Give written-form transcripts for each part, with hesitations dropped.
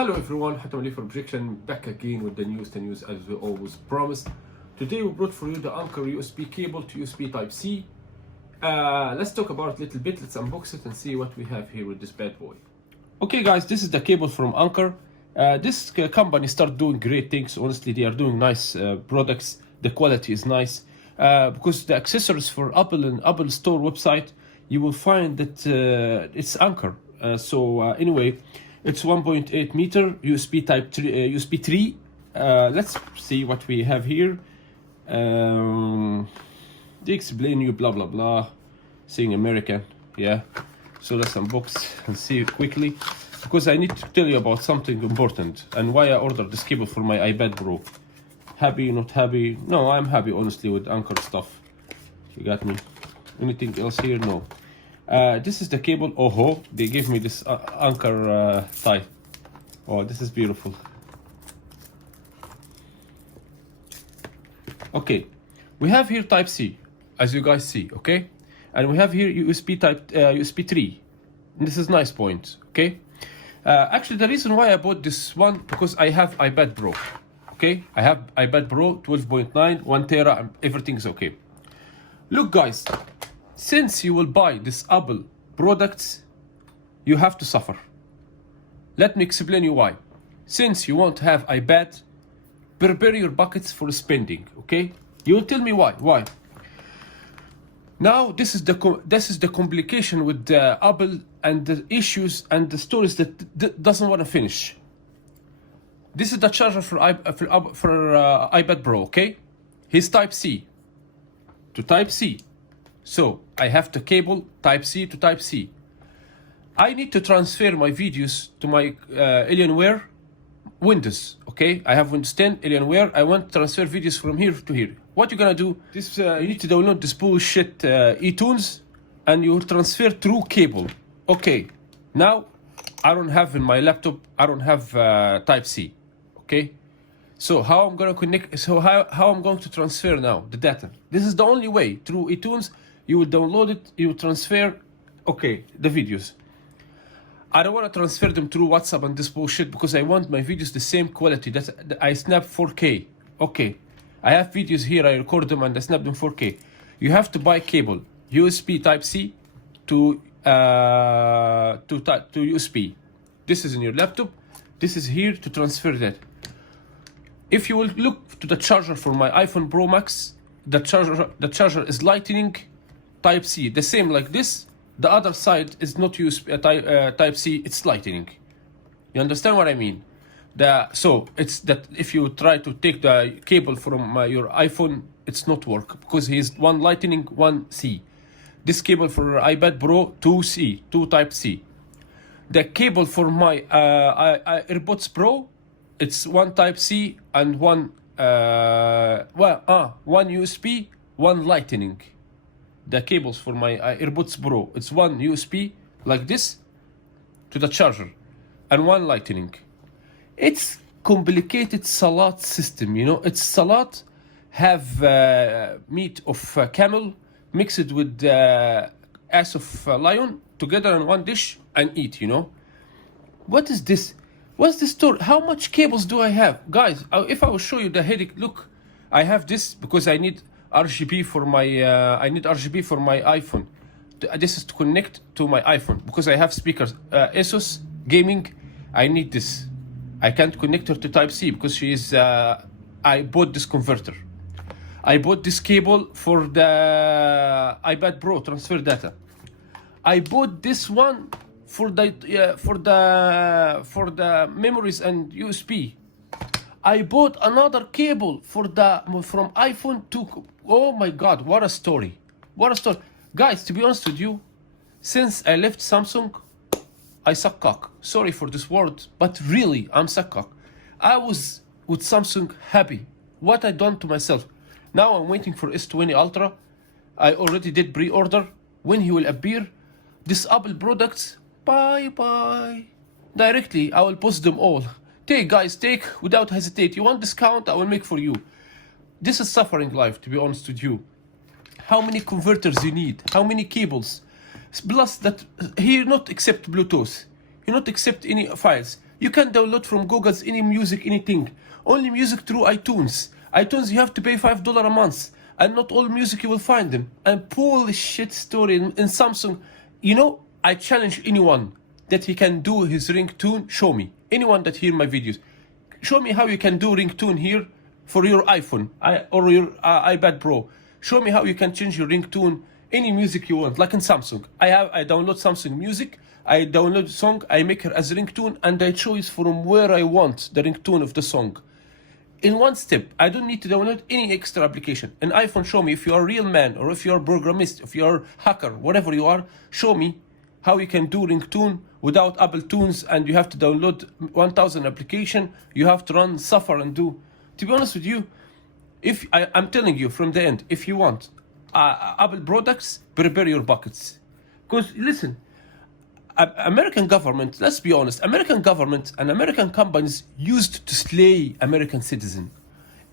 Hello everyone, Hatem for Objection, back again with the news as we always promised. Today we brought for you the Anker USB cable to USB Type-C. Let's talk about it a little bit, let's unbox it and see what we have here with this bad boy. Okay guys, this is the cable from Anker. This company started doing great things. Honestly, they are doing nice products. The quality is nice. Because the accessories for Apple and Apple Store website, you will find that it's Anker. Anyway, it's 1.8 meter USB Type 3, USB 3. Let's see what we have here. They explain you blah blah blah, saying American, yeah. So let's unbox and see it quickly, because I need to tell you about something important and why I ordered this cable for my iPad Pro. Happy, not happy? No, I'm happy honestly with Anker stuff. You got me. Anything else here? No. This is the cable. Oh, they gave me this Anker tie. Oh, this is beautiful. Okay, we have here Type C, as you guys see. Okay, and we have here USB Type USB 3. And this is nice point. Okay, actually the reason why I bought this one, because I have iPad Pro. Okay, I have iPad Pro 12.9, 1 tera, and everything is okay. Look guys, since you will buy this Apple products, you have to suffer. Let me explain you why. Since you won't have iPad, prepare your buckets for spending. Okay, you will tell me why. Why? Now this is the complication with Apple and the issues and the stories that doesn't want to finish. This is the charger for iPad Pro. Okay, he's Type C to Type C. So I have the cable Type C to Type C. I need to transfer my videos to my Alienware Windows. Okay, I have Windows 10 Alienware. I want to transfer videos from here to here. What you're gonna do? This you need to download this bullshit iTunes, and you will transfer through cable. Okay, now I don't have in my laptop. I don't have Type C. Okay, so how I'm gonna connect? So how I'm going to transfer now the data? This is the only way, through iTunes. You will download it, you will transfer, okay, the videos. I don't want to transfer them through WhatsApp and this bullshit, because I want my videos the same quality. That I snap 4K. Okay, I have videos here, I record them and I snap them 4K. You have to buy cable, USB Type-C to USB. This is in your laptop. This is here to transfer that. If you will look to the charger for my iPhone Pro Max, the charger is Lightning Type-C, the same like this. The other side is not USB Type-C, it's Lightning. You understand what I mean? So it's that if you try to take the cable from your iPhone, it's not work, because he's one Lightning, one C. This cable for iPad Pro, 2C, 2 Type-C. The cable for my AirPods Pro, it's one Type-C and one USB, one Lightning. The cables for my AirPods Pro, it's one USB like this to the charger and one Lightning. It's complicated salad system, you know. It's salad, have meat of camel mixed with ass of lion together in one dish and eat, you know. What is this? What's the story? How much cables do I have? Guys, if I will show you the headache, look, I have this because I need RGB for my iPhone. This is to connect to my iPhone, because I have speakers. Asus gaming, I need this. I can't connect her to Type-C because she is. I bought this converter. I bought this cable for the iPad Pro transfer data. I bought this one for the memories and USB. I bought another cable from iPhone to. Oh my God! What a story! What a story, guys! To be honest with you, since I left Samsung, I suck cock. Sorry for this word, but really, I'm suck cock. I was with Samsung happy. What I done to myself. Now I'm waiting for S20 Ultra. I already did pre-order. When he will appear, this Apple products, bye. Directly, I will post them all. Take guys, take without hesitate. You want discount, I will make for you. This is suffering life, to be honest with you. How many converters you need? How many cables? Plus that he not accept Bluetooth. He not accept any files. You can download from Google's any music, anything. Only music through iTunes. iTunes, you have to pay $5 a month. And not all music you will find them. And pull the shit story in Samsung. You know, I challenge anyone that he can do his ringtone. Show me. Anyone that hear my videos. Show me how you can do ringtone here for your iPhone or your iPad Pro. Show me how you can change your ringtone, any music you want, like in Samsung. I download Samsung music, I download song, I make it as ringtone, and I choose from where I want the ringtone of the song. In one step, I don't need to download any extra application. An iPhone, show me if you are a real man, or if you are a programmist, if you are a hacker, whatever you are, show me how you can do ringtone without Apple Tunes, and you have to download 1,000 application, you have to run, suffer, and do. To be honest with you, if I'm telling you from the end, if you want Apple products, prepare your buckets. Because listen, American government, let's be honest, American government and American companies used to slay American citizens.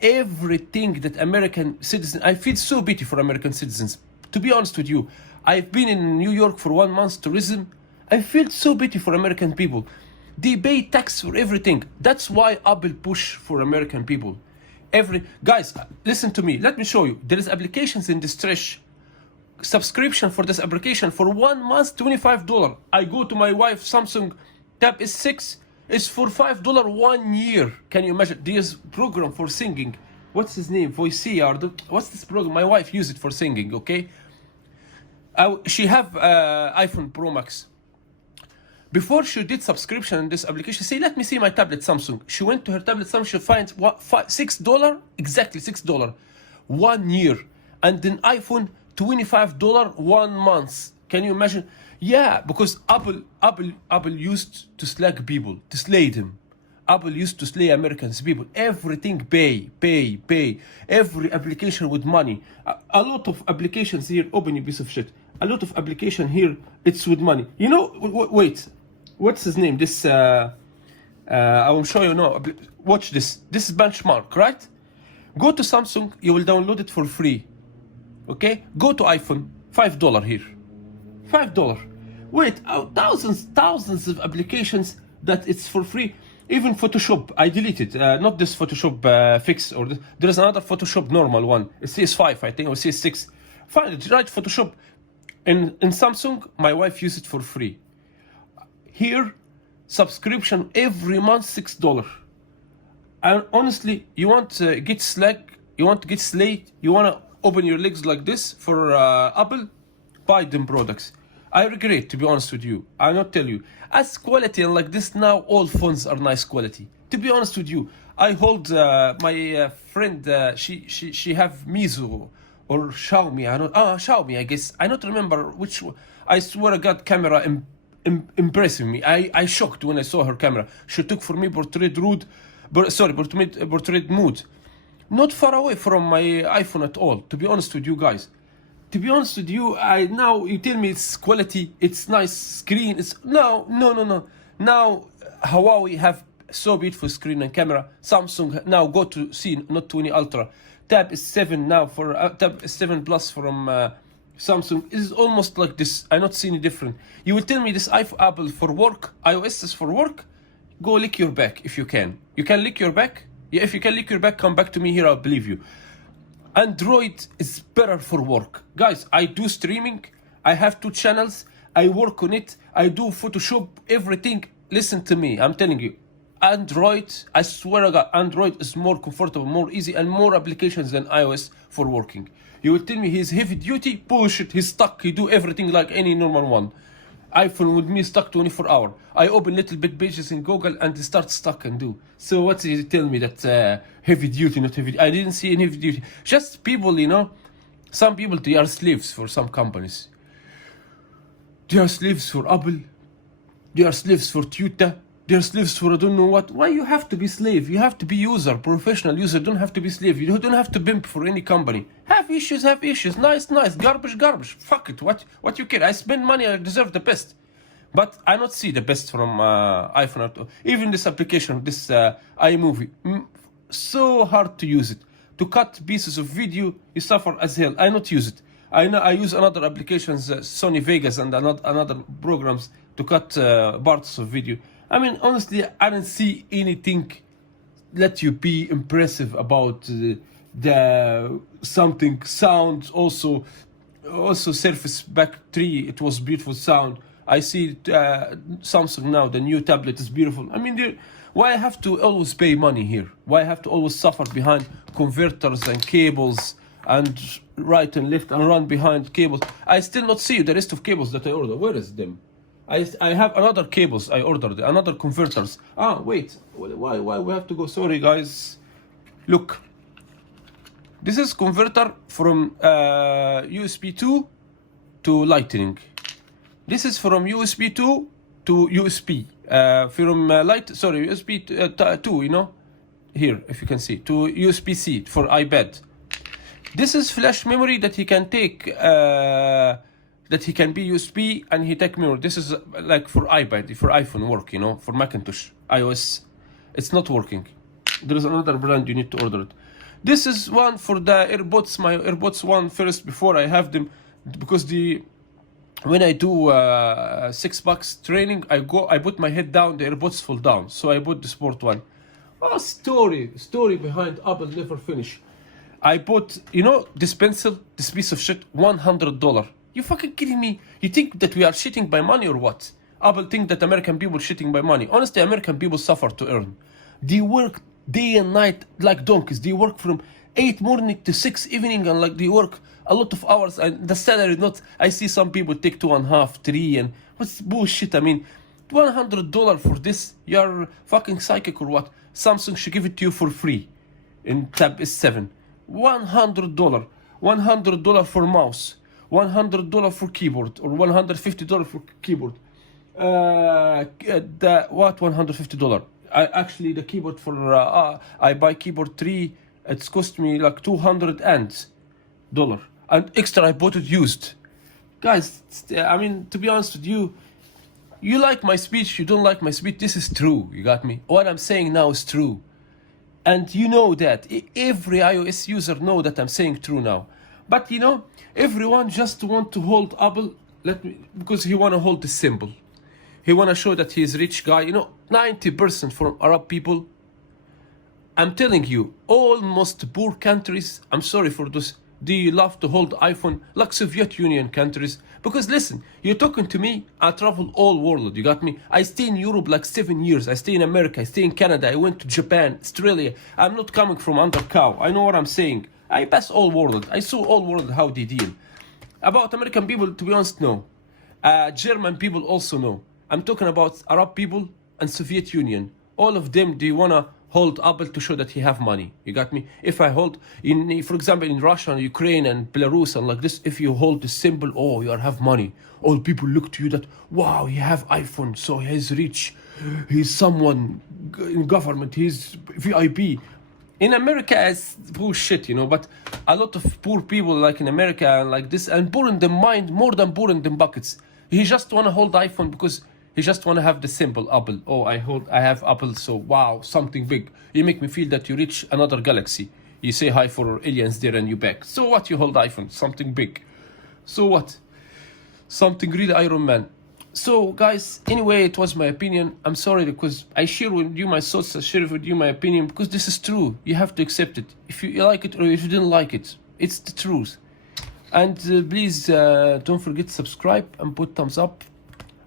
Everything that American citizens, I feel so pity for American citizens. To be honest with you, I've been in New York for 1 month tourism. I feel so pity for American people. They pay tax for everything. That's why Apple push for American people. Guys, listen to me. Let me show you. There is applications in distress. Subscription for this application for 1 month, $25. I go to my wife Samsung Tab S6. It's for $5 1 year. Can you imagine? There's program for singing. What's his name? Voicey. What's this program? My wife use it for singing. Okay. She have iPhone Pro Max. Before she did subscription in this application, say, let me see my tablet Samsung. She went to her tablet Samsung, she finds $6, exactly $6, 1 year. And then iPhone, $25 1 month. Can you imagine? Yeah, because Apple used to slag people, to slay them. Apple used to slay Americans people. Everything pay. Every application with money. A lot of applications here, open you piece of shit. A lot of application here, it's with money. You know, wait. What's his name? This, I will show you now. Watch this. This is Benchmark, right? Go to Samsung, you will download it for free. Okay? Go to iPhone, $5 here. $5. Wait, thousands of applications that it's for free. Even Photoshop, I deleted. Not this Photoshop fix, or there is another Photoshop normal one. It's CS5, I think, or CS6. Find it, right? Photoshop. In Samsung, my wife used it for free. Here, subscription every month, $6. And honestly, you want to get slack, you want to get slayed, you want to open your legs like this for Apple, buy them products. I regret, to be honest with you. I'll not tell you. As quality and like this now, all phones are nice quality. To be honest with you, I hold my friend, she have Mizu or Xiaomi. Xiaomi, I guess. I don't remember which one. I swear to God, camera impressing me. I shocked when I saw her camera. She took for me portrait mode. Not far away from my iPhone at all, to be honest with you guys. To be honest with you, now you tell me it's quality, it's nice screen. It's no. Now Huawei have so beautiful screen and camera. Samsung now go to see Note 20 Ultra. Tab S7 now for Tab S7 Plus from Samsung is almost like this. I not see any different. You will tell me this Apple for work, iOS is for work. Go lick your back if you can. You can lick your back. Yeah, if you can lick your back, come back to me here. I'll believe you. Android is better for work. Guys, I do streaming. I have 2 channels. I work on it. I do Photoshop, everything. Listen to me. I'm telling you. Android, I swear to God, Android is more comfortable, more easy, and more applications than iOS for working. You will tell me he's heavy duty? Bullshit. He's stuck. He do everything like any normal one. iPhone with me stuck 24 hours. I open little bit pages in Google and start stuck and do. So what's he tell me that heavy duty, not heavy duty? I didn't see any heavy duty. Just people, you know, some people, they are slaves for some companies. They are slaves for Apple. They are slaves for Toyota. They are slaves for I don't know what. Why you have to be slave? You have to be user, professional user. Don't have to be slave. You don't have to pimp for any company. Have issues. Nice. Garbage. Fuck it. What you care? I spend money. I deserve the best. But I not see the best from iPhone. Even this application, this iMovie, so hard to use it. To cut pieces of video, you suffer as hell. I not use it. I use another applications, Sony Vegas and another programs to cut parts of video. I mean, honestly, I don't see anything let you be impressive about the something sound. Also Surface Back 3, it was beautiful sound. I see Samsung now, the new tablet is beautiful. I mean, why I have to always pay money here? Why I have to always suffer behind converters and cables and right and left and run behind cables? I still not see the rest of cables that I ordered. Where is them? I have another cables I ordered, another converters. Ah, wait, why we have to go? Sorry guys, look. This is converter from USB 2 to Lightning. This is from USB 2 to USB. From USB 2, you know, here if you can see, to USB-C for iPad. This is flash memory that he can take. That he can be USB and he take memory. This is like for iPad, for iPhone work, you know, for Macintosh, iOS, it's not working. There is another brand, you need to order it. This is one for the AirPods, my AirPods one first before I have them, because when I do $6 training, I put my head down, the AirPods fall down, so I bought the sport one. Oh, story behind Apple never finish. I bought, you know, this pencil, this piece of shit, $100. You fucking kidding me? You think that we are shitting by money or what? Apple think that American people shitting by money. Honestly, American people suffer to earn. They work day and night like donkeys. They work from 8 morning to 6 evening, and like they work a lot of hours, and the salary not. I see some people take 2.5, 3, and what's bullshit? I mean, $100 for this? You're fucking psychic or what? Samsung should give it to you for free in Tab S7. $100. $100 for mouse. $100 for keyboard, or $150 for keyboard. What $150? Actually the keyboard for I buy keyboard 3. It's cost me like $200 and extra. I bought it used. Guys, I mean, to be honest with you, you like my speech, you don't like my speech. This is true. You got me. What I'm saying now is true, and you know that. Every iOS user know that I'm saying true now. But you know, everyone just want to hold Apple, because he want to hold the symbol. He want to show that he is rich guy. You know, 90% from Arab people. I'm telling you, almost poor countries, I'm sorry for this, they love to hold iPhone like Soviet Union countries. Because listen, you're talking to me, I travel all world, you got me? I stay in Europe like 7 years, I stay in America, I stay in Canada, I went to Japan, Australia. I'm not coming from under cow, I know what I'm saying. I pass all world. I saw all world how they deal. About American people, to be honest, no. German people also no. I'm talking about Arab people and Soviet Union. All of them, they wanna hold Apple to show that he have money. You got me? If I hold, for example, in Russia and Ukraine and Belarus and like this, if you hold the symbol, oh, you have money. All people look to you that, wow, he have iPhone, so he's rich. He's someone in government. He's VIP. In America, it's bullshit, you know, but a lot of poor people like in America and like this, and poor in the mind more than poor in the buckets. He just want to hold iPhone because he just want to have the symbol Apple. Oh, I have Apple, so wow, something big. You make me feel that you reach another galaxy. You say hi for aliens there and you back. So what, you hold iPhone? Something big. So what? Something really Iron Man. So guys, anyway, it was my opinion. I'm sorry because I share with you my thoughts, I share with you my opinion because this is true. You have to accept it. If you like it or if you didn't like it, it's the truth. And please don't forget to subscribe and put thumbs up.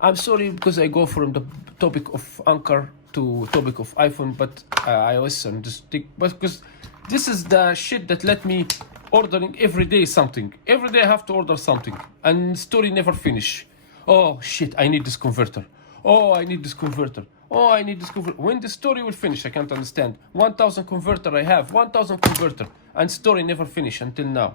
I'm sorry because I go from the topic of Anker to topic of iPhone, but iOS and just because this is the shit that let me ordering every day something. Every day I have to order something and story never finish. Oh shit, I need this converter. Oh, I need this converter. Oh, I need this converter. When the story will finish, I can't understand. 1,000 converter I have, 1,000 converter, and story never finish until now.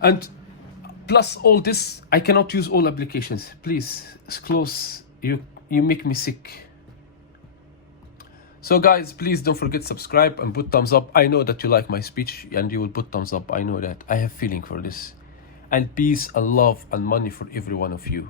And plus all this, I cannot use all applications. Please, close. You make me sick. So guys, please don't forget to subscribe and put thumbs up. I know that you like my speech and you will put thumbs up. I know that. I have feeling for this. And peace and love and money for every one of you.